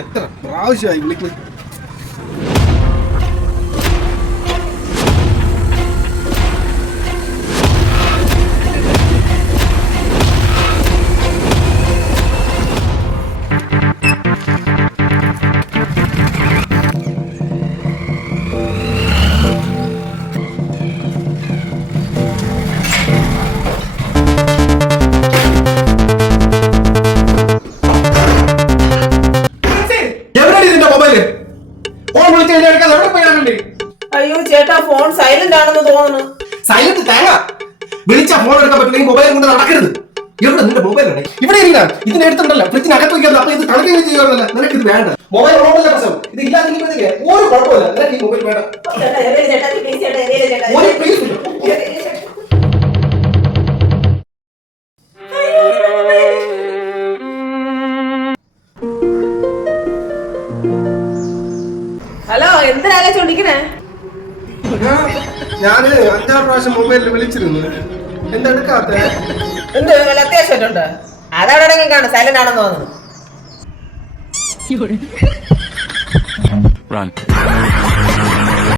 എത്ര പ്രാവശ്യമായി വിളിക്കുന്നു. അയ്യോ ചേട്ടാ, ഫോൺ സൈലന്റ് ആണെന്ന് തോന്നുന്നു. സൈലന്റ് തേങ്ങ. വിളിച്ചാ ഫോൺ എടുക്കാൻ പറ്റില്ലെങ്കിൽ മൊബൈൽ കൊണ്ട് നടക്കരുത്. എവിടെ നിന്റെ മൊബൈൽ ഉണ്ട്? ഇവിടെ ഇരിക്കണം. ഇതിന്റെ അടുത്തുണ്ടല്ലോ, ഫ്രിഡ്ജിനകത്ത് വയ്ക്കാറില്ല. അപ്പൊ ഇത് കളിക്കുകയും ചെയ്യാറില്ല. നിനക്ക് ഇത് വേണ്ട. മൊബൈൽ ഉള്ളതല്ല പ്രശ്നം. ഇത് ഇല്ലാതെങ്കിൽ ഒരു കുഴപ്പമില്ല. നിനക്ക് ഈ മൊബൈൽ വേണ്ട. ഹലോ, എന്തിനാ ചോദിക്കണേ? ഞാന് 5-6 പ്രാവശ്യം മൊബൈലിൽ വിളിച്ചിരുന്നു. എന്താ എടുക്കാത്ത? എന്ത് വല്ല അത്യാവശ്യമായിട്ടുണ്ട്? അതവിടെ കാണും, സൈലന്റ് ആണെന്ന് തോന്നുന്നു.